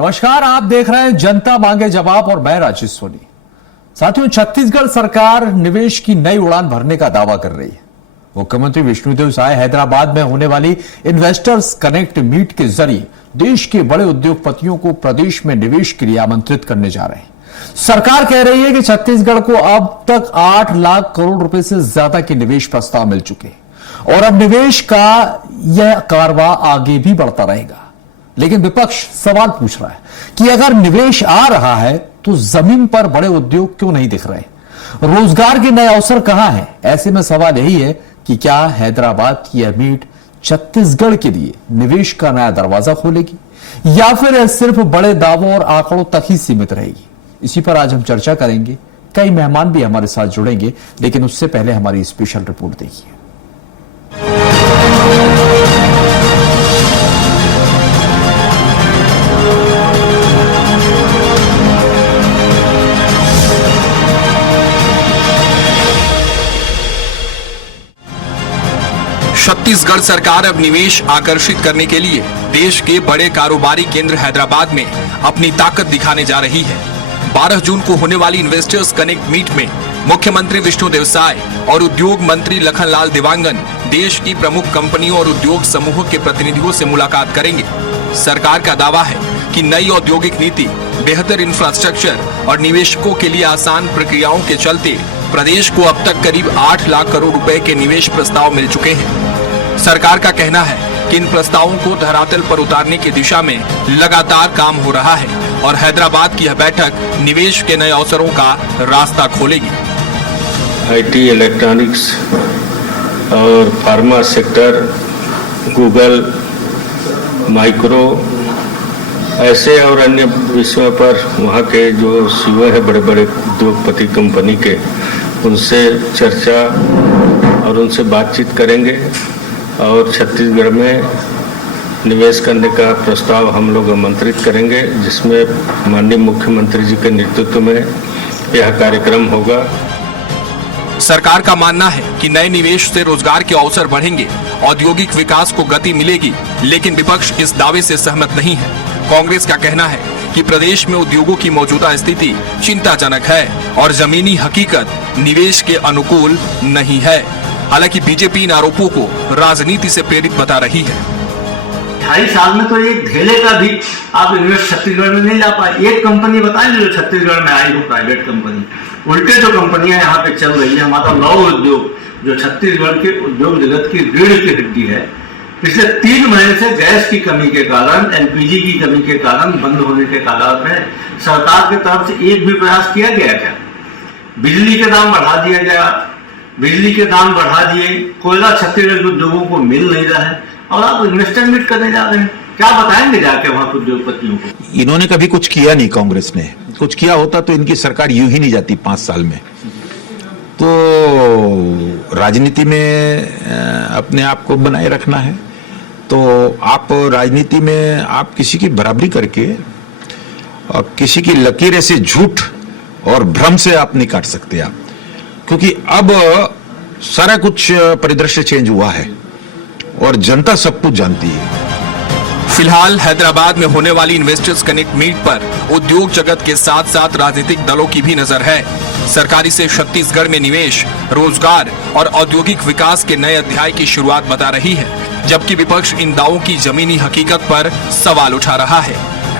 नमस्कार, आप देख रहे हैं जनता मांगे जवाब और मैं राजेश सोनी। साथियों, छत्तीसगढ़ सरकार निवेश की नई उड़ान भरने का दावा कर रही है। मुख्यमंत्री विष्णुदेव साय हैदराबाद में होने वाली इन्वेस्टर्स कनेक्ट मीट के जरिए देश के बड़े उद्योगपतियों को प्रदेश में निवेश के लिए आमंत्रित करने जा रहे हैं। सरकार कह रही है कि छत्तीसगढ़ को अब तक 8 लाख करोड़ रुपए से ज्यादा के निवेश प्रस्ताव मिल चुके हैं और अब निवेश का यह कारवां आगे भी बढ़ता रहेगा। लेकिन विपक्ष सवाल पूछ रहा है कि अगर निवेश आ रहा है तो जमीन पर बड़े उद्योग क्यों नहीं दिख रहे, रोजगार के नए अवसर कहां हैं? ऐसे में सवाल यही है कि क्या हैदराबाद की यह मीट छत्तीसगढ़ के लिए निवेश का नया दरवाजा खोलेगी या फिर सिर्फ बड़े दावों और आंकड़ों तक ही सीमित रहेगी? इसी पर आज हम चर्चा करेंगे। कई मेहमान भी हमारे साथ जुड़ेंगे, लेकिन उससे पहले हमारी स्पेशल रिपोर्ट देखिए। छत्तीसगढ़ सरकार अब निवेश आकर्षित करने के लिए देश के बड़े कारोबारी केंद्र हैदराबाद में अपनी ताकत दिखाने जा रही है। 12 जून को होने वाली इन्वेस्टर्स कनेक्ट मीट में मुख्यमंत्री विष्णुदेव साय और उद्योग मंत्री लखनलाल देवांगन देश की प्रमुख कंपनियों और उद्योग समूह के प्रतिनिधियों से मुलाकात करेंगे। सरकार का दावा है कि नई औद्योगिक नीति, बेहतर इंफ्रास्ट्रक्चर और निवेशकों के लिए आसान प्रक्रियाओं के चलते प्रदेश को अब तक करीब 8 लाख करोड़ रुपए के निवेश प्रस्ताव मिल चुके हैं। सरकार का कहना है कि इन प्रस्तावों को धरातल पर उतारने की दिशा में लगातार काम हो रहा है और हैदराबाद की यह बैठक निवेश के नए अवसरों का रास्ता खोलेगी। आईटी, इलेक्ट्रॉनिक्स और फार्मा सेक्टर, गूगल, माइक्रो, ऐसे और अन्य विषयों पर वहाँ के जो सीईओ है बड़े बड़े उद्योगपति कंपनी के, उनसे चर्चा और उनसे बातचीत करेंगे और छत्तीसगढ़ में निवेश करने का प्रस्ताव हम लोग आमंत्रित करेंगे, जिसमें माननीय मुख्यमंत्री जी के नेतृत्व में यह कार्यक्रम होगा। सरकार का मानना है कि नए निवेश से रोजगार के अवसर बढ़ेंगे, औद्योगिक विकास को गति मिलेगी, लेकिन विपक्ष इस दावे से सहमत नहीं है। कांग्रेस का कहना है कि प्रदेश में उद्योगों की मौजूदा स्थिति चिंताजनक है और जमीनी हकीकत निवेश के अनुकूल नहीं है। हालांकि बीजेपी इन आरोपों को राजनीति से प्रेरित बता रही है। 2.5 साल में तो एक धेले का भी आप इन्वेस्ट छत्तीसगढ़ में नहीं ला पाए। एक कंपनी बताएं जो छत्तीसगढ़ में आई हो, प्राइवेट कंपनी। उल्टे जो कंपनियां यहाँ पे चल रही है, हमारा लौह उद्योग जो छत्तीसगढ़ के उद्योग जगत की रीढ़ की हड्डी है, पिछले 3 महीने से गैस की कमी के कारण, एलपीजी की कमी के कारण बंद होने के कारण में सरकार की तरफ से एक भी प्रयास किया गया क्या? बिजली के दाम बढ़ा दिया गया, बिजली के दाम बढ़ा दिए, कोयला छत्तीसगढ़ के उद्योगों को मिल नहीं रहा है और आप इन्वेस्टर मीट करने जा रहे हैं। क्या बताएंगे जाके वहां के उद्योगपतियों को? इन्होंने कभी कुछ किया नहीं, कांग्रेस ने कुछ किया होता तो इनकी सरकार यूं ही नहीं जाती 5 साल में। तो राजनीति में अपने आप को बनाए रखना है तो आप राजनीति में आप किसी की बराबरी करके और किसी की लकीरें से झूठ और भ्रम से आप नहीं काट सकते आप, क्योंकि अब सारा कुछ परिदृश्य चेंज हुआ है और जनता सब कुछ जानती है। फिलहाल हैदराबाद में होने वाली इन्वेस्टर्स कनेक्ट मीट पर उद्योग जगत के साथ साथ राजनीतिक दलों की भी नजर है। सरकारी से छत्तीसगढ़ में निवेश, रोजगार और औद्योगिक विकास के नए अध्याय की शुरुआत बता रही है, जबकि विपक्ष इन दावों की जमीनी हकीकत पर सवाल उठा रहा है।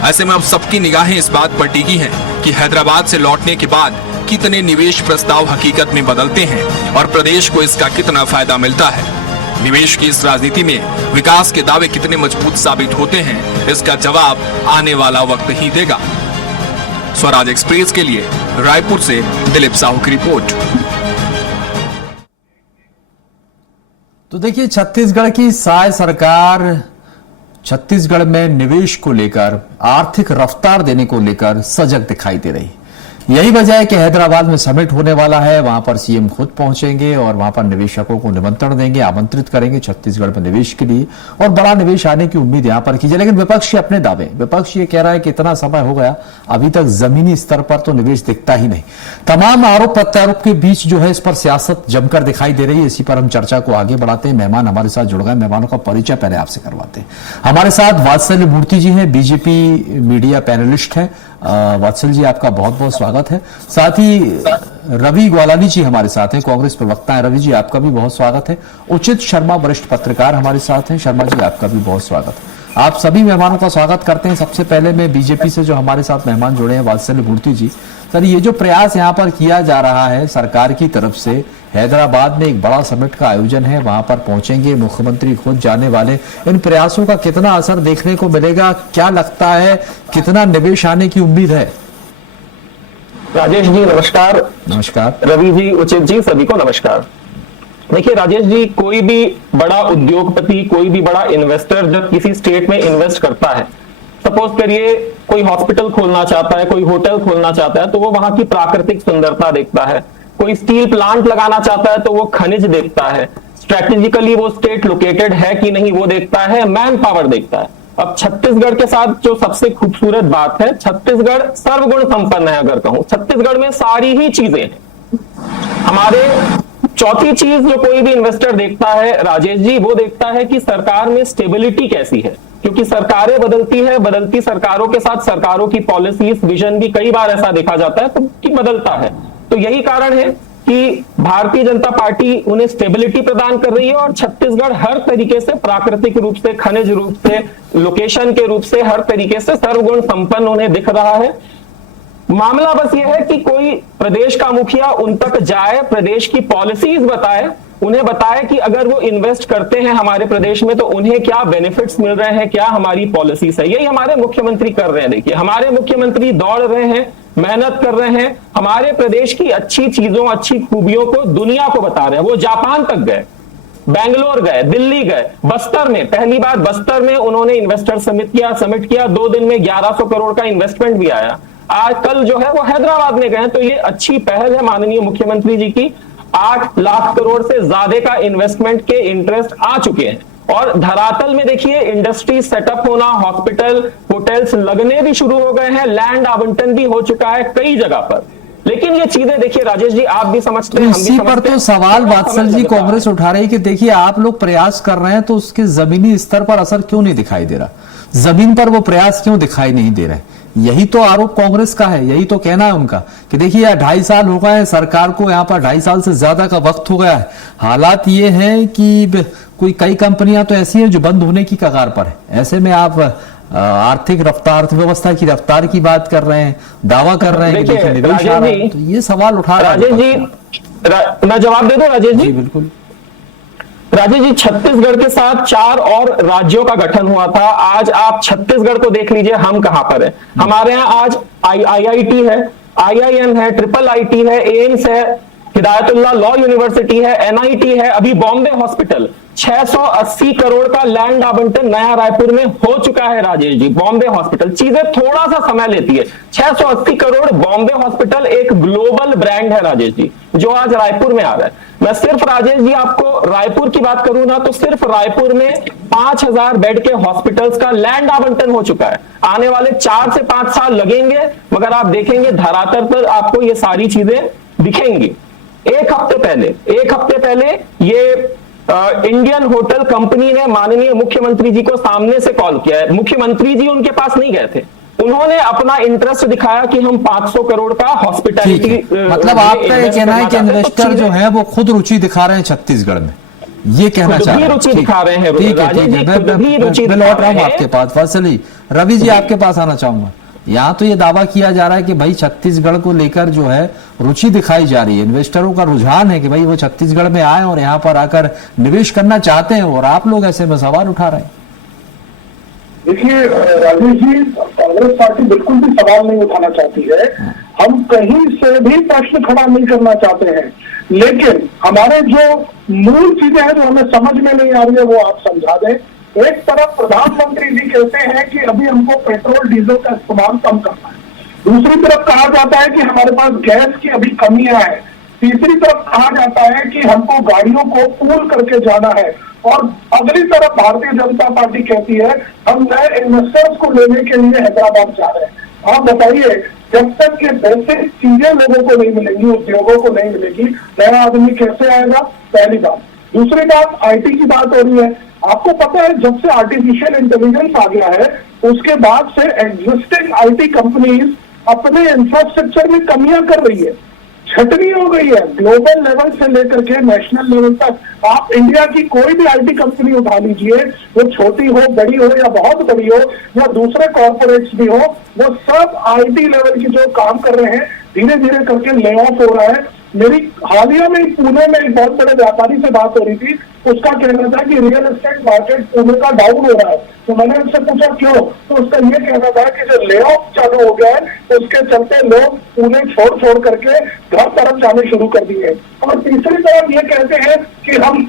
ऐसे में अब सबकी निगाहें इस बात पर टिकी हैं कि हैदराबाद से लौटने के बाद कितने निवेश प्रस्ताव हकीकत में बदलते हैं और प्रदेश को इसका कितना फायदा मिलता है। निवेश की इस राजनीति में विकास के दावे कितने मजबूत साबित होते हैं, इसका जवाब आने वाला वक्त ही देगा। स्वराज एक्सप्रेस के लिए रायपुर से दिलीप साहू की रिपोर्ट। तो देखिए, छत्तीसगढ़ की साय सरकार छत्तीसगढ़ में निवेश को लेकर, आर्थिक रफ्तार देने को लेकर सजग दिखाई दे रही। यही वजह है कि हैदराबाद में समिट होने वाला है, वहां पर सीएम खुद पहुंचेंगे और वहां पर निवेशकों को निमंत्रण देंगे, आमंत्रित करेंगे छत्तीसगढ़ में निवेश के लिए और बड़ा निवेश आने की उम्मीद यहां पर की जाए। लेकिन विपक्ष के अपने दावे, विपक्ष ये कह रहा है कि इतना समय हो गया, अभी तक जमीनी स्तर पर तो निवेश दिखता ही नहीं। तमाम आरोप प्रत्यारोप के बीच जो है इस पर सियासत जमकर दिखाई दे रही है। इसी पर हम चर्चा को आगे बढ़ाते हैं। मेहमान हमारे साथ जुड़ गए, मेहमानों का परिचय पहले आपसे करवाते हैं। हमारे साथ वात्सल्य मूर्ति जी हैं, बीजेपी मीडिया पैनलिस्ट हैं। वात्सल जी, आपका बहुत बहुत स्वागत है। साथ ही रवि ग्वालानी जी हमारे साथ हैं, कांग्रेस प्रवक्ता हैं। रवि जी, आपका भी बहुत स्वागत है। उचित शर्मा वरिष्ठ पत्रकार हमारे साथ हैं। शर्मा जी, आपका भी बहुत स्वागत है। आप सभी मेहमानों का स्वागत करते हैं। सबसे पहले मैं बीजेपी से जो हमारे साथ मेहमान जुड़े हैं, वात्सल्य मूर्ति जी, सर ये जो प्रयास यहाँ पर किया जा रहा है सरकार की तरफ से, हैदराबाद में एक बड़ा समिट का आयोजन है, वहां पर पहुंचेंगे मुख्यमंत्री खुद जाने वाले, इन प्रयासों का कितना असर देखने को मिलेगा? क्या लगता है कितना निवेश आने की उम्मीद है? राजेश जी नमस्कार। नमस्कार। रवि जी, उचित जी, सभी को नमस्कार। देखिए राजेश जी, कोई भी बड़ा उद्योगपति, कोई भी बड़ा इन्वेस्टर जब किसी स्टेट में इन्वेस्ट करता है, सपोज करिए कोई हॉस्पिटल खोलना चाहता है, कोई होटल खोलना चाहता है, तो वो वहां की प्राकृतिक सुंदरता देखता है। कोई स्टील प्लांट लगाना चाहता है तो वो खनिज देखता है, स्ट्रेटेजिकली वो स्टेट लोकेटेड है कि नहीं वो देखता है, मैन पावर देखता है। अब छत्तीसगढ़ के साथ जो सबसे खूबसूरत बात है, छत्तीसगढ़ सर्वगुण संपन्न है। अगर कहूं छत्तीसगढ़ में सारी ही चीजें हैं। हमारे चौथी चीज जो कोई भी इन्वेस्टर देखता है राजेश जी, वो देखता है कि सरकार में स्टेबिलिटी कैसी है, क्योंकि सरकारें बदलती है, बदलती सरकारों के साथ सरकारों की पॉलिसीज, विजन भी कई बार ऐसा देखा जाता है तो कि बदलता है। तो यही कारण है कि भारतीय जनता पार्टी उन्हें स्टेबिलिटी प्रदान कर रही है और छत्तीसगढ़ हर तरीके से, प्राकृतिक रूप से, खनिज रूप से, लोकेशन के रूप से, हर तरीके से सर्वगुण संपन्न उन्हें दिख रहा है। मामला बस यह है कि कोई प्रदेश का मुखिया उन तक जाए, प्रदेश की पॉलिसीज बताए, उन्हें बताए कि अगर वो इन्वेस्ट करते हैं हमारे प्रदेश में तो उन्हें क्या बेनिफिट्स मिल रहे हैं, क्या हमारी पॉलिसीज है। यही हमारे मुख्यमंत्री कर रहे हैं। देखिए हमारे मुख्यमंत्री दौड़ रहे हैं, मेहनत कर रहे हैं, हमारे प्रदेश की अच्छी चीजों, अच्छी खूबियों को दुनिया को बता रहे हैं। वो जापान तक गए, बेंगलोर गए, दिल्ली गए, बस्तर में पहली बार बस्तर में उन्होंने इन्वेस्टर समिट किया 2 दिन में 1100 करोड़ का इन्वेस्टमेंट भी आया। आज कल जो है वो हैदराबाद में गए। तो ये अच्छी पहल है माननीय मुख्यमंत्री जी की। 8 लाख करोड़ से ज्यादा का इन्वेस्टमेंट के इंटरेस्ट आ चुके हैं और धरातल में देखिए इंडस्ट्री सेटअप होना, हॉस्पिटल, होटल्स लगने भी शुरू हो गए हैं, लैंड आवंटन भी हो चुका है कई जगह पर। लेकिन ये चीजें देखिए राजेश जी, आप भी समझते हैं, हम भी इसी पर तो सवाल वात्सल जी कांग्रेस उठा रही है कि देखिए आप लोग प्रयास कर रहे हैं तो उसके जमीनी स्तर पर असर क्यों नहीं दिखाई दे रहा, जमीन पर वो प्रयास क्यों दिखाई नहीं दे रहे। यही तो आरोप कांग्रेस का है, यही तो कहना है उनका कि देखिए यार 2.5 साल हो गए सरकार को, यहाँ पर 2.5 साल से ज्यादा का वक्त हो गया है। हालात ये है कि कोई कई कंपनियां तो ऐसी हैं जो बंद होने की कगार पर है। ऐसे में आप आर्थिक रफ्तार, अर्थव्यवस्था की रफ्तार की बात कर रहे हैं, दावा कर रहे हैं कि देखिए निवेश आ रहा है, तो ये सवाल उठा रहा है। राजेश जी, मैं जवाब दे दूं राजेश जी? बिल्कुल। राजेश जी, छत्तीसगढ़ के साथ 4 और राज्यों का गठन हुआ था। आज आप छत्तीसगढ़ को देख लीजिए, हम कहां पर है। हमारे यहाँ आज IIT है, IIM है, IIIT है, एम्स है, हिदायतुल्लाह लॉ यूनिवर्सिटी है, NIT है, अभी बॉम्बे हॉस्पिटल। 680 करोड़ का लैंड आवंटन नया रायपुर में हो चुका है राजेश जी। बॉम्बे हॉस्पिटल, चीजें थोड़ा सा समय लेती है। 680 करोड़ बॉम्बे हॉस्पिटल एक ग्लोबल ब्रांड है राजेश जी, जो आज रायपुर में आ रहा है। मैं सिर्फ राजेश जी आपको रायपुर की बात करूं ना, तो सिर्फ रायपुर में 5000 बेड के हॉस्पिटल्स का लैंड आवंटन हो चुका है। आने वाले 4 से 5 साल लगेंगे, मगर आप देखेंगे धरातल पर आपको ये सारी चीजें दिखेंगी। एक हफ्ते पहले ये इंडियन होटल कंपनी ने माननीय मुख्यमंत्री जी को सामने से कॉल किया है। मुख्यमंत्री जी उनके पास नहीं गए थे, उन्होंने अपना इंटरेस्ट दिखाया कि हम 500 करोड़ का हॉस्पिटैलिटी, मतलब आपका ये कहना है कि इन्वेस्टर जो है वो खुद रुचि दिखा रहे हैं छत्तीसगढ़ में, ये कहना चाह रहे हैं? रुचि दिखा रहे हैं। ठीक है, मैं लौट रहा हूं आपके पास। फसली रवि जी आपके पास आना चाहूंगा। यहाँ तो ये दावा किया जा रहा है कि भाई छत्तीसगढ़ को लेकर जो है रुचि दिखाई जा रही है, इन्वेस्टरों का रुझान है कि भाई वो छत्तीसगढ़ में आए और यहाँ पर आकर निवेश करना चाहते हैं, और आप लोग ऐसे में सवाल उठा रहे हैं। देखिए राजेश जी, कांग्रेस पार्टी बिल्कुल भी सवाल नहीं उठाना चाहती है। हम कहीं से भी प्रश्न खड़ा नहीं करना चाहते हैं, लेकिन हमारे जो मूल चीजें हैं जो हमें समझ में नहीं आ रही है वो आप समझा दें। एक तरफ प्रधानमंत्री जी कहते हैं कि अभी हमको पेट्रोल डीजल का इस्तेमाल कम करना है, दूसरी तरफ कहा जाता है कि हमारे पास गैस की अभी कमियां हैं। तीसरी तरफ कहा जाता है कि हमको गाड़ियों को पूल करके जाना है। और अगली तरफ भारतीय जनता पार्टी कहती है हम नए इन्वेस्टर्स को लेने के लिए हैदराबाद जा रहे हैं। आप बताइए, जब तक ये बेसिक चीजें लोगों को नहीं मिलेंगी, उद्योगों को नहीं मिलेगी, नया आदमी कैसे आएगा? पहली बात। दूसरी बात, आईटी की बात हो रही है। आपको पता है जब से आर्टिफिशियल इंटेलिजेंस आ गया है उसके बाद से एग्जिस्टिंग आईटी कंपनीज अपने इंफ्रास्ट्रक्चर में कमियां कर रही है, छटनी हो गई है। ग्लोबल लेवल से लेकर के नेशनल लेवल तक आप इंडिया की कोई भी आईटी कंपनी उठा लीजिए, वो छोटी हो, बड़ी हो या बहुत बड़ी हो या दूसरे कॉर्पोरेट्स भी हो, वो सब आईटी लेवल की जो काम कर रहे हैं धीरे धीरे करके ले ऑफ हो रहा है। मेरी हालिया में पुणे में एक बहुत बड़े व्यापारी से बात हो रही थी, उसका कहना था कि रियल एस्टेट मार्केट पुणे का डाउन हो रहा है। तो मैंने उससे पूछा क्यों, तो उसका ये कहना था कि जो ले ऑफ चालू हो गया है उसके चलते लोग पुणे छोड़ करके घर तरफ जाने शुरू कर दिए। और तीसरी तरफ ये कहते हैं कि हम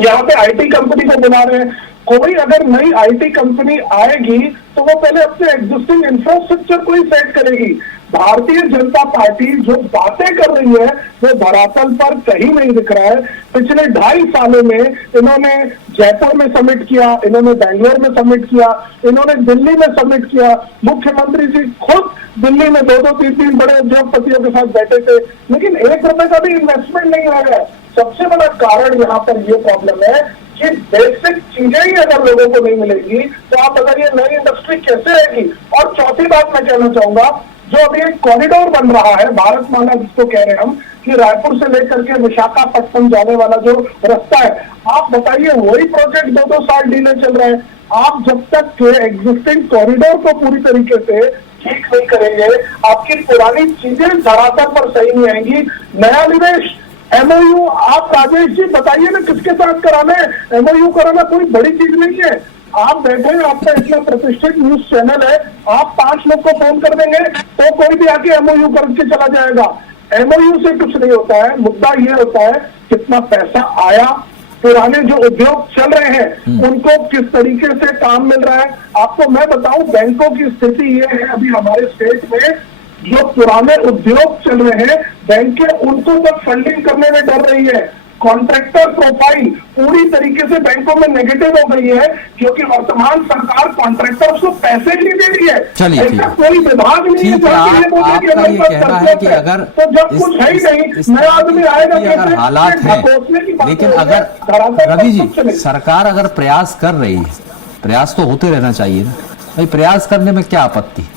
यहाँ पे आईटी कंपनी को बुला रहे हैं। कोई अगर नई आईटी कंपनी आएगी तो वो पहले अपने एग्जिस्टिंग इंफ्रास्ट्रक्चर को ही सेट करेगी। भारतीय जनता पार्टी जो बातें कर रही है वो धरातल पर कहीं नहीं दिख रहा है। पिछले 2.5 सालों में इन्होंने जयपुर में समिट किया, इन्होंने बेंगलोर में समिट किया, इन्होंने दिल्ली में समिट किया। मुख्यमंत्री जी खुद दिल्ली में 2-2, 3-3 बड़े उद्योगपतियों के साथ बैठे थे, लेकिन 1 रुपए का भी इन्वेस्टमेंट नहीं आ रहा है। सबसे बड़ा कारण यहाँ पर ये प्रॉब्लम है कि बेसिक चीजें ही अगर लोगों को नहीं मिलेगी तो आप अगर ये नई इंडस्ट्री कैसे आएगी। और चौथी बात मैं कहना चाहूंगा, जो अभी एक कॉरिडोर बन रहा है भारतमाला जिसको कह रहे हैं हम, कि रायपुर से लेकर के विशाखापट्टनम जाने वाला जो रास्ता है, आप बताइए वही प्रोजेक्ट 2-2 साल डिले चल रहा है। आप जब तक एग्जिस्टिंग कॉरिडोर को पूरी तरीके से ठीक नहीं करेंगे, आपकी पुरानी चीजें धरातल पर सही नहीं आएंगी। नया निवेश, एमओयू, आप राजेश जी बताइए ना किसके साथ कराना है? एमओयू कराना कोई बड़ी चीज नहीं है। आप बैठे हैं, आपका इतना प्रतिष्ठित न्यूज चैनल है, आप 5 लोग को फोन कर देंगे तो कोई भी आके एमओयू करके चला जाएगा। एमओयू से कुछ नहीं होता है। मुद्दा ये होता है कितना पैसा आया, पुराने जो उद्योग चल रहे हैं उनको किस तरीके से काम मिल रहा है। आपको मैं बताऊं, बैंकों की स्थिति ये है अभी हमारे स्टेट में, जो पुराने उद्योग चल रहे हैं बैंकें उनको तक फंडिंग करने में डर रही है। कॉन्ट्रैक्टर प्रोफाइल पूरी तरीके से बैंकों में नेगेटिव हो गई है क्योंकि वर्तमान सरकार कॉन्ट्रैक्टर्स को पैसे नहीं दे रही है। चलिए ऐसा कोई विभाग नहीं है ठीक है, आपका ये कहना है कि अगर तो जब कुछ है ही नहीं, नया आदमी आएगा अगर हालात है, लेकिन अगर रवि जी सरकार अगर प्रयास कर रही है, प्रयास तो होते रहना चाहिए ना भाई, प्रयास करने में क्या आपत्ति?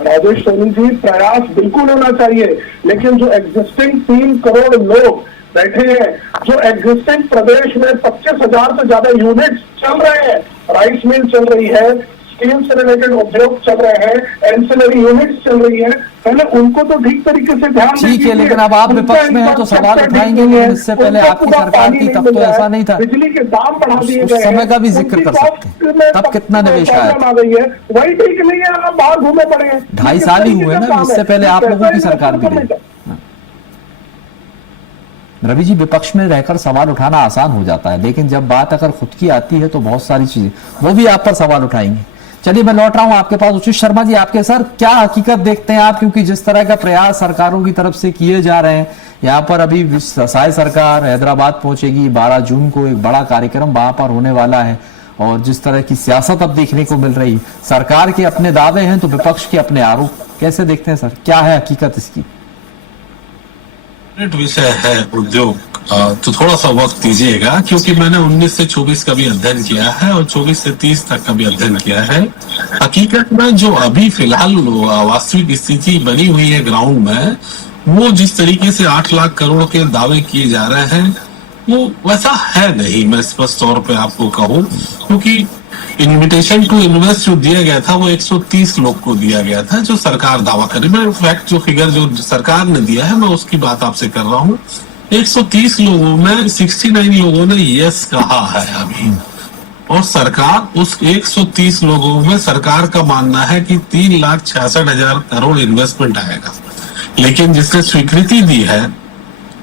राजेश सोनी जी, प्रयास बिल्कुल होना चाहिए, लेकिन जो एग्जिस्टिंग 3 करोड़ लोग बैठे हैं, जो एग्जिस्टिंग प्रदेश में 25,000 से ज्यादा यूनिट्स चल रहे हैं, राइस मिल चल रही है, स्टील से रिलेटेड उद्योग चल रहे हैं, एंसिलरी यूनिट्स चल रही है, पहले उनको तो ठीक तरीके से ध्यान ठीक है, लेकिन अब आप विपक्ष में हैं तो सवाल उठाएंगे, लेकिन इससे पहले आपकी सरकार थी तब तो ऐसा नहीं था। बिजली के दाम बढ़ा दिए गए, उस समय का भी जिक्र कर सकते हैं, तब कितना निवेश आया आ गई है, वही ठीक नहीं है। आप बाहर घूमे पड़े हैं, 2.5 साल ही हुए ना, इससे पहले आप लोगों की सरकार भी रही। रवि जी, विपक्ष में रहकर सवाल उठाना आसान हो जाता है, लेकिन जब बात अगर खुद की आती है तो बहुत सारी चीजें वो भी आप पर सवाल उठाएंगे। चलिए मैं लौट रहा हूं आपके पास। उचित शर्मा जी, आपके सर क्या हकीकत देखते हैं आप, क्योंकि जिस तरह का प्रयास सरकारों की तरफ से किए जा रहे हैं, यहाँ पर अभी साय सरकार हैदराबाद पहुंचेगी, 12 जून को एक बड़ा कार्यक्रम वहां पर होने वाला है, और जिस तरह की सियासत अब देखने को मिल रही, सरकार के अपने दावे हैं तो विपक्ष के अपने आरोप, कैसे देखते हैं सर, क्या है हकीकत इसकी? विषय है उद्योग, तो थोड़ा सा वक्त दीजिएगा, क्योंकि मैंने 19 से 24 का भी अध्ययन किया है और 24 से 30 तक का भी अध्ययन किया है। हकीकत में जो अभी फिलहाल वास्तविक स्थिति बनी हुई है ग्राउंड में, वो जिस तरीके से 8 लाख करोड़ के दावे किए जा रहे हैं वो वैसा है नहीं। मैं स्पष्ट तौर पे आपको कहूँ, क्योंकि इन्विटेशन टू इन्वेस्ट जो दिया गया था वो 130 लोग को दिया गया था, जो सरकार दावा करे। मैं फैक्ट जो फिगर जो सरकार ने दिया है मैं उसकी बात आपसे कर रहा हूँ। 130 लोगों में 69 लोगों ने यस कहा है अभी, और सरकार उस 130 लोगों में सरकार का मानना है कि 3,66,000 करोड़ इन्वेस्टमेंट आएगा, लेकिन जिसने स्वीकृति दी है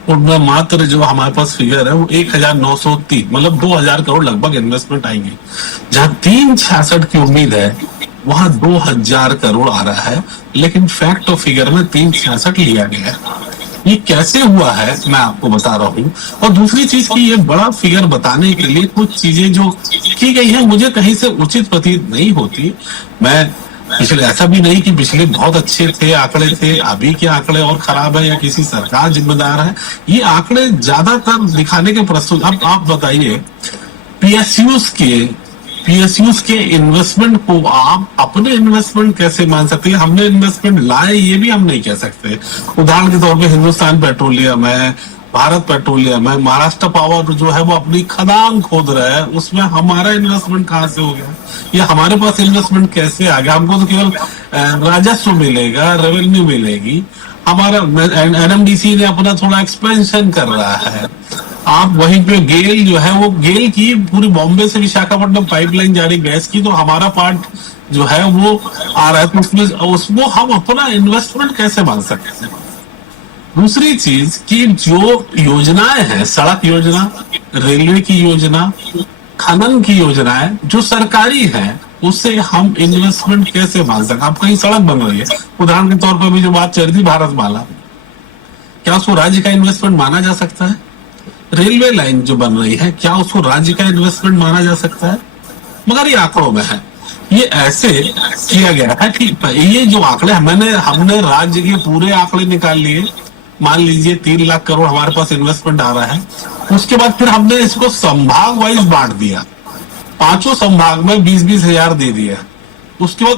उनमें मात्र जो हमारे पास फिगर है वो 1,930, मतलब 2,000 करोड़ लगभग इन्वेस्टमेंट आएंगे। जहां 3,66 की उम्मीद है वहां 2000 करोड़ आ रहा है, लेकिन फैक्ट और फिगर में 366 लिया गया है। ये कैसे हुआ है मैं आपको बता रहा हूँ। और दूसरी चीज की ये बड़ा फिगर बताने के लिए कुछ चीजें जो की गई है मुझे कहीं से उचित प्रतीत नहीं होती। मैं पिछले ऐसा भी नहीं कि पिछले बहुत अच्छे थे आंकड़े थे, अभी के आंकड़े और खराब है या किसी सरकार जिम्मेदार है। ये आंकड़े ज्यादातर दिखाने के प्रस्तुत। अब आप बताइए पीएसयूज के इन्वेस्टमेंट को आप अपने इन्वेस्टमेंट कैसे मान सकते हैं? हमने इन्वेस्टमेंट लाए ये भी हम नहीं कह सकते। उदाहरण के तौर पे हिंदुस्तान पेट्रोलियम है, भारत पेट्रोलियम है, महाराष्ट्र पावर जो है वो अपनी खदान खोद रहा है, उसमें हमारा इन्वेस्टमेंट कहाँ से हो गया? या हमारे पास इन्वेस्टमेंट कैसे आ गया? हमको तो केवल राजस्व मिलेगा, रेवेन्यू मिलेगी। हमारा एनएमडीसी ने अपना थोड़ा एक्सपेंशन कर रहा है। आप वहीं पे गेल जो है वो गेल की पूरी बॉम्बे से विशाखापट्टनम पाइपलाइन जा रही गैस की, तो हमारा पार्ट जो है वो आ रहा है, तो उसमें हम अपना इन्वेस्टमेंट कैसे मान सकते हैं? दूसरी चीज कि जो योजनाएं हैं, सड़क योजना, रेलवे की योजना, खनन की योजनाएं जो सरकारी है, उससे हम इन्वेस्टमेंट कैसे मान सकते? अब कहीं सड़क बन रही है, उदाहरण के तौर पर भी जो बात चल रही थी भारतमाला, क्या उसको राज्य का इन्वेस्टमेंट माना जा सकता है? रेलवे लाइन जो बन रही है, क्या उसको राज्य का इन्वेस्टमेंट माना जा सकता है? मगर ये आंकड़ों में है, ये ऐसे किया गया है कि ये जो आंकड़े हमने राज्य के पूरे आंकड़े निकाल लिए। मान लीजिए 3 लाख करोड़ हमारे पास इन्वेस्टमेंट आ रहा है, उसके बाद फिर हमने इसको संभाग वाइज बांट दिया, 5 संभाग में 20-20 हजार दे दिया। उसके बाद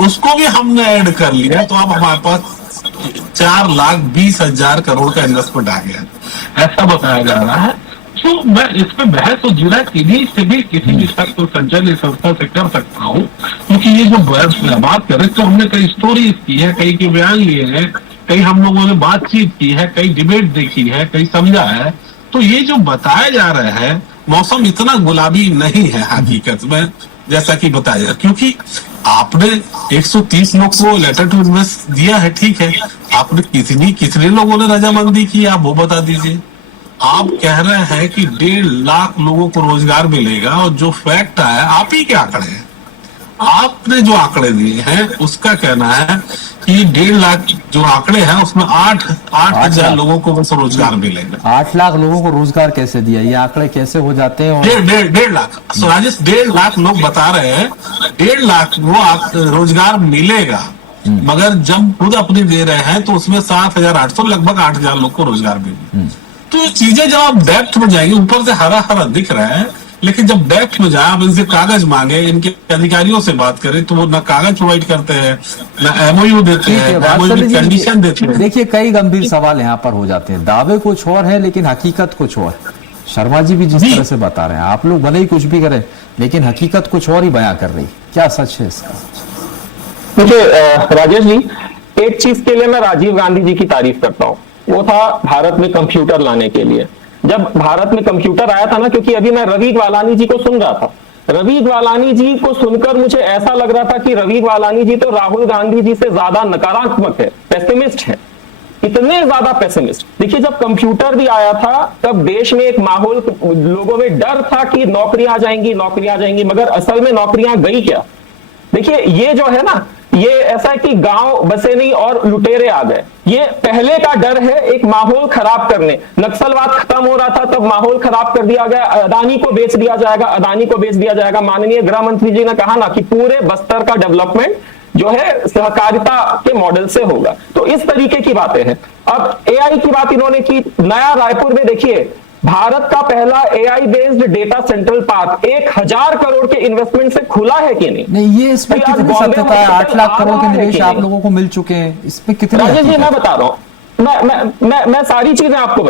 उसको भी हमने ऐड कर लिया, तो अब हमारे पास 4,20,000 करोड़ का इन्वेस्टमेंट आ गया, ऐसा बताया जा रहा है। तो मैं इस पे बहस तो जुड़ा किन्हीं से भी किसी भी शख्स को संचालित संस्था से कर सकता हूँ, क्योंकि ये जो बात करें तो हमने कई स्टोरीज की है, कई के बयान लिए हैं, कई हम लोगों ने बातचीत की है, कई डिबेट देखी है, कई समझा है। तो ये जो बताया जा रहा है, मौसम इतना गुलाबी नहीं है हकीकत में जैसा कि बताया, क्योंकि आपने 130 लोग को लेटर टू इन्वेस्ट दिया है, ठीक है, आपने कितने लोगों ने रजामंदी की आप वो बता दीजिए। आप कह रहे हैं कि 1.5 लाख लोगों को रोजगार मिलेगा, और जो फैक्ट आया, आप ही के आंकड़े हैं, आपने जो आंकड़े दिए हैं उसका कहना है कि 1.5 लाख जो आंकड़े हैं उसमें 8,000 लोगों को बस रोजगार मिलेगा। 8 लाख लोगों को रोजगार कैसे दिया? ये आंकड़े कैसे हो जाते हैं? 1.5 लाख राजेश, 1.5 लाख लोग बता रहे हैं, 1.5 लाख वो रोजगार मिलेगा, मगर जब खुद अपनी दे रहे हैं तो उसमें 7,800 लगभग 8,000 लोग को रोजगार मिलेगा। तो ये चीजें जब आप डेप्थ में जाएंगे, ऊपर से हरा हरा दिख रहा है, लेकिन जब डेप्थ में जाए, आप इनसे कागज मांगे, इनके अधिकारियों से बात करें तो वो ना कागज प्रोवाइड करते हैं, ना एमओयू देते हैं, ना कंडीशन देते हैं। देखिए, कई गंभीर सवाल यहाँ पर हो जाते हैं। दावे कुछ और है लेकिन हकीकत कुछ और। शर्मा जी भी जिस तरह से बता रहे हैं, आप लोग भले ही कुछ भी करें लेकिन हकीकत कुछ और ही बयां कर रही, क्या सच है इसका? देखिए राजेश जी, एक चीज के लिए मैं राजीव गांधी जी की तारीफ करता हूँ, वो था भारत में कंप्यूटर लाने के लिए। जब भारत में कंप्यूटर आया था ना, क्योंकि अभी मैं रवि ग्वालानी जी को सुन रहा था, रवि ग्वालानी जी को सुनकर मुझे ऐसा लग रहा था कि रवि ग्वालानी जी तो राहुल गांधी जी से ज्यादा नकारात्मक है, पेसिमिस्ट है, इतने ज्यादा पेसिमिस्ट। देखिए, जब कंप्यूटर भी आया था तब देश में एक माहौल, लोगों में डर था कि नौकरियां आ जाएंगी, मगर असल में नौकरियां गई क्या? देखिए, ये जो है ना, ये ऐसा है कि गांव बसे नहीं और लुटेरे आ गए। ये पहले का डर है, एक माहौल खराब करने। नक्सलवाद खत्म हो रहा था तब माहौल खराब कर दिया गया, अदानी को बेच दिया जाएगा। माननीय गृह मंत्री जी ने कहा ना कि पूरे बस्तर का डेवलपमेंट जो है सहकारिता के मॉडल से होगा। तो इस तरीके की बातें हैं। अब एआई की बात इन्होंने की, नया रायपुर में देखिए, भारत का पहला AI based data central park 1,000 crore के इन्वेस्टमेंट से खुला है कि नहीं? ये इसमें कितनी सत्यता है? 8 लाख करोड़ के निवेश आप लोगों को मिल चुके हैं, इसमें कितनी? राजेश जी, मैं बता रहा हूं, मैं सारी चीजें आपको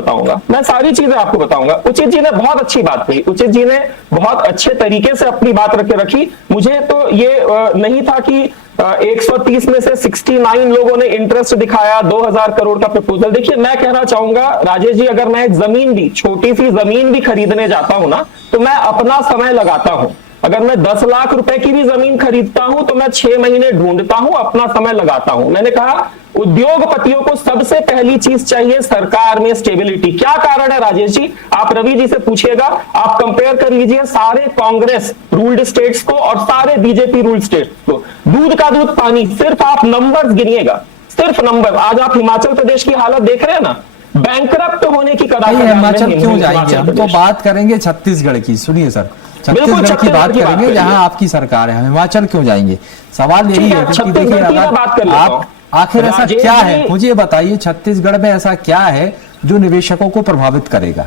बताऊंगा। उचित जी ने बहुत अच्छी बात कही, उचित जी ने बहुत अच्छे तरीके से अपनी बात रखी। मुझे तो ये नहीं था कि 130 में से 69 लोगों ने इंटरेस्ट दिखाया, 2,000 करोड़ का प्रपोजल। देखिए, मैं कहना चाहूंगा राजेश जी, अगर मैं एक जमीन भी, छोटी सी जमीन भी खरीदने जाता हूं ना, तो मैं अपना समय लगाता हूं। अगर मैं 10 लाख रुपए की भी जमीन खरीदता हूं तो मैं 6 महीने ढूंढता हूं, अपना समय लगाता हूं। मैंने कहा उद्योगपतियों को सबसे पहली चीज चाहिए सरकार में स्टेबिलिटी। क्या कारण है राजेश जी, आप रवि जी से पूछिएगा, आप कंपेयर कर लीजिए सारे कांग्रेस रूल्ड स्टेट्स को और सारे बीजेपी रूल्ड स्टेट्स को। दूध का दूध पानी, सिर्फ आप नंबर्स गिनिएगा, सिर्फ नंबर। आज आप हिमाचल प्रदेश की हालत देख रहे हैं ना, बैंकरप्ट होने की कगार पर हिमाचल क्यों जाएंगे? हम तो बात करेंगे छत्तीसगढ़ की। सुनिए सर, छत्तीसगढ़ की बात करेंगे जहां आपकी सरकार है, हिमाचल क्यों जाएंगे? सवाल यही है कि देखिए अगर आप आखिर ऐसा क्या है, मुझे बताइए छत्तीसगढ़ में ऐसा क्या है जो निवेशकों को प्रभावित करेगा?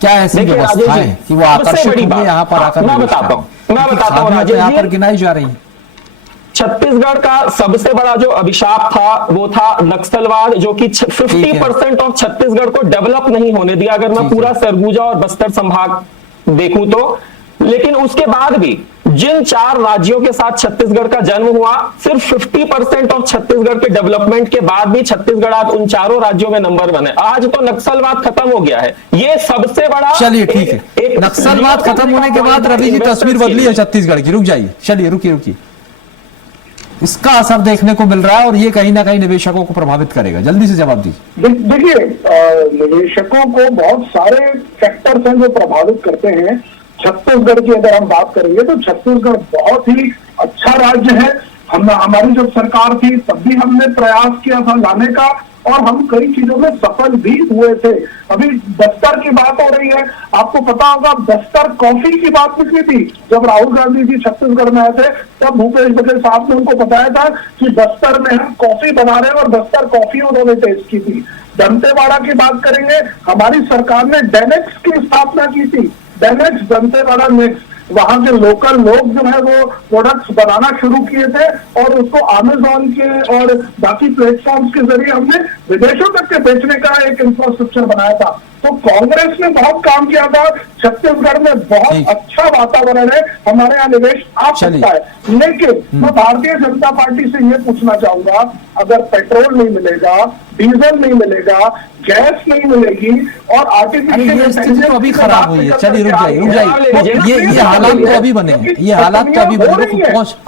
क्या ऐसी व्यवस्था है कि वो आकर्षित होंगे यहाँ पर आकर? मैं बताता हूँ राजेश यहाँ पर गिनाई जा रही है। छत्तीसगढ़ का सबसे बड़ा जो अभिशाप था वो था नक्सलवाद, जो कि 50% ऑफ छत्तीसगढ़ को डेवलप नहीं होने दिया, अगर मैं पूरा सरगुजा और बस्तर संभाग देखूं तो। लेकिन उसके बाद भी जिन 4 राज्यों के साथ छत्तीसगढ़ का जन्म हुआ, सिर्फ 50% ऑफ छत्तीसगढ़ के डेवलपमेंट के बाद भी छत्तीसगढ़ आज उन 4 राज्यों में नंबर 1 है। आज तो नक्सलवाद खत्म हो गया है, ये सबसे बड़ा। चलिए ठीक है, नक्सलवाद खत्म होने के बाद रवि जी तस्वीर बदली है छत्तीसगढ़ की। रुक जाइए, चलिए रुकिए। इसका असर देखने को मिल रहा है और ये कहीं ना कहीं निवेशकों को प्रभावित करेगा। जल्दी से जवाब दीजिए। देखिए, निवेशकों को बहुत सारे फैक्टर्स हैं जो प्रभावित करते हैं। छत्तीसगढ़ की अगर हम बात करेंगे तो छत्तीसगढ़ बहुत ही अच्छा राज्य है। हमारी जब सरकार थी तब भी हमने प्रयास किया था लाने का और हम कई चीजों में सफल भी हुए थे। अभी बस्तर की बात हो रही है, आपको पता होगा बस्तर कॉफी की बात निकली थी जब राहुल गांधी जी छत्तीसगढ़ में आए थे, तब भूपेश बघेल साहब ने उनको बताया था कि बस्तर में हम कॉफी बना रहे हैं और बस्तर कॉफी उन्होंने टेस्ट की थी। दंतेवाड़ा की बात करेंगे, हमारी सरकार ने डेनेक्स की स्थापना की थी। डेनेक्स, दंतेवाड़ा नेक्स, वहां के लोकल लोग जो है वो प्रोडक्ट्स बनाना शुरू किए थे और उसको अमेज़न के और बाकी प्लेटफॉर्म्स के जरिए हमने विदेशों तक के बेचने का एक इंफ्रास्ट्रक्चर बनाया था। तो कांग्रेस ने बहुत काम किया था। छत्तीसगढ़ में बहुत अच्छा वातावरण है, हमारे यहाँ निवेश आ सकता है। लेकिन मैं भारतीय जनता पार्टी से ये पूछना चाहूंगा, अगर पेट्रोल नहीं मिलेगा, डीजल नहीं मिलेगा, गैस नहीं मिलेगी और आर्टिफिशियल स्थिति तो अभी खराब हुई है। चलिए रुक जाइए। ये हालात तो अभी बने हैं, ये हालात तो अभी बने।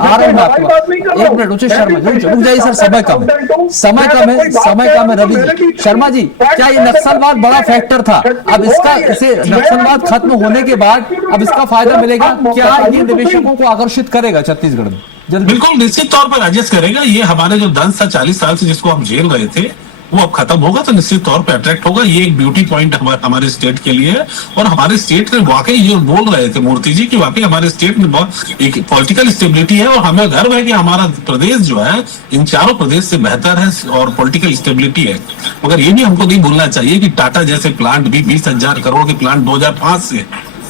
आ रहे हैं आपको, एक मिनट रुचित शर्मा रुक जाइए सर, समय कम है, समय कम है। रवि शर्मा जी, क्या ये नक्सलवाद बड़ा फैक्टर था? अब इसे नक्सलवाद खत्म होने के बाद अब इसका फायदा मिलेगा क्या? ये निवेशकों को आकर्षित करेगा छत्तीसगढ़ में? बिल्कुल निश्चित तौर पर राजेश करेगा। ये हमारे जो दंश था 40 साल से जिसको हम झेल रहे थे वो अब खत्म होगा तो निश्चित तौर पे अट्रैक्ट होगा। ये एक ब्यूटी पॉइंट हमारे स्टेट के लिए है और हमारे स्टेट में वाकई ये बोल रहे थे मूर्ति जी कि वाकई हमारे स्टेट में बहुत एक पॉलिटिकल स्टेबिलिटी है और हमें गर्व है कि हमारा प्रदेश जो है इन चारों प्रदेश से बेहतर है और पॉलिटिकल स्टेबिलिटी है। मगर ये भी हमको नहीं भूलना चाहिए कि टाटा जैसे प्लांट भी 20,000 करोड़ के प्लांट 2005 से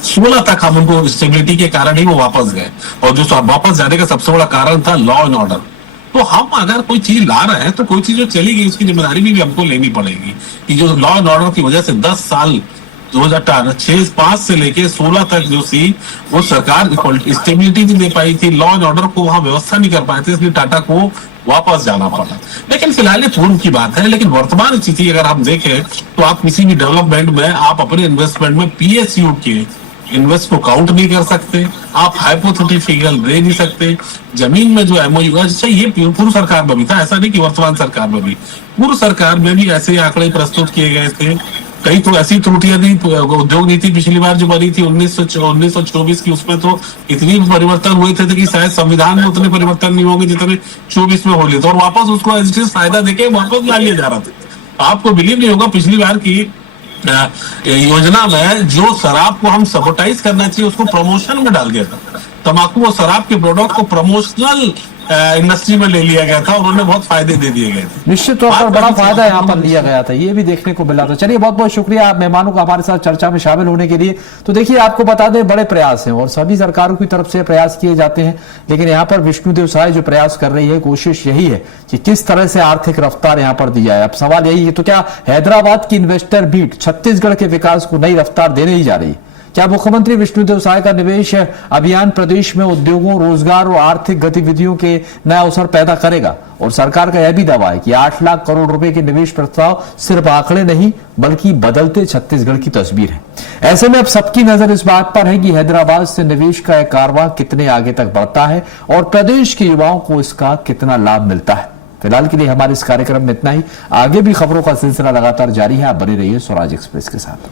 16 तक हम उनको स्टेबिलिटी के कारण ही वो वापस गए और जो वापस जाने का सबसे बड़ा कारण था लॉ एंड ऑर्डर। तो हम अगर कोई चीज ला रहे हैं तो कोई चीज जो चली गई उसकी जिम्मेदारी भी हमको लेनी पड़ेगी कि जो लॉ एंड ऑर्डर की वजह से 10 साल 2005 से लेके 16 तक जो थी वो सरकार स्टेबिलिटी नहीं दे पाई थी, लॉ एंड ऑर्डर को वहां व्यवस्था नहीं कर पाए थे, इसलिए टाटा को वापस जाना पड़ा। लेकिन फिलहाल ये पूर्व की बात है। लेकिन वर्तमान स्थिति अगर हम देखें तो आप किसी भी डेवलपमेंट में आप अपने इन्वेस्टमेंट में PSU के इन्वेस्ट को काउंट नहीं कर सकते, आप हाइपोथेटिकल दे नहीं सकते। जमीन में जो MOU अच्छा ये पूर्व सरकार में भी था, ऐसा नहीं कि वर्तमान सरकार में भी, पूर्व सरकार में भी ऐसे आंकड़े प्रस्तुत किए गए थे। कई तो ऐसी त्रुटियां थी, उद्योग नीति पिछली बार जो बनी थी 1924 की, उसमें तो इतनी परिवर्तन हुए थे कि शायद संविधान में उतने परिवर्तन नहीं होंगे जितने 24 में हो लिए थे और वापस उसको एज इट इज फायदा देके वापस ला लिया जा रहा था। आपको बिलीव नहीं होगा पिछली बार की योजना में जो शराब को हम सबोटाइज करना चाहिए उसको प्रमोशन में डाल दिया था। तंबाकू और शराब के प्रोडक्ट को प्रमोशनल इंडस्ट्री में ले लिया गया था और उन्हें बहुत फायदे दे दिए गए थे। निश्चित तौर पर बड़ा फायदा यहाँ पर लिया गया था, ये भी देखने को मिला था। चलिए बहुत बहुत शुक्रिया आप मेहमानों का हमारे साथ चर्चा में शामिल होने के लिए। तो देखिए आपको बता दें बड़े प्रयास हैं और सभी सरकारों की तरफ से प्रयास किए जाते हैं, लेकिन यहाँ पर विष्णुदेव साय जो प्रयास कर रही है, कोशिश यही है कि किस तरह से आर्थिक रफ्तार यहाँ पर दी जाए। अब सवाल यही है, तो क्या हैदराबाद की इन्वेस्टर मीट छत्तीसगढ़ के विकास को नई रफ्तार देने ही जा रही है? क्या मुख्यमंत्री विष्णुदेव साय का निवेश अभियान प्रदेश में उद्योगों, रोजगार और आर्थिक गतिविधियों के नया अवसर पैदा करेगा? और सरकार का यह भी दावा है कि 8 लाख करोड़ रुपए के निवेश प्रस्ताव सिर्फ आंकड़े नहीं बल्कि बदलते छत्तीसगढ़ की तस्वीर है। ऐसे में अब सबकी नजर इस बात पर है कि हैदराबाद से निवेश का यह कारवां कितने आगे तक बढ़ता है और प्रदेश के युवाओं को इसका कितना लाभ मिलता है। फिलहाल के लिए हमारे इस कार्यक्रम में इतना ही। आगे भी खबरों का सिलसिला लगातार जारी है। आप बने रहिए स्वराज एक्सप्रेस के साथ।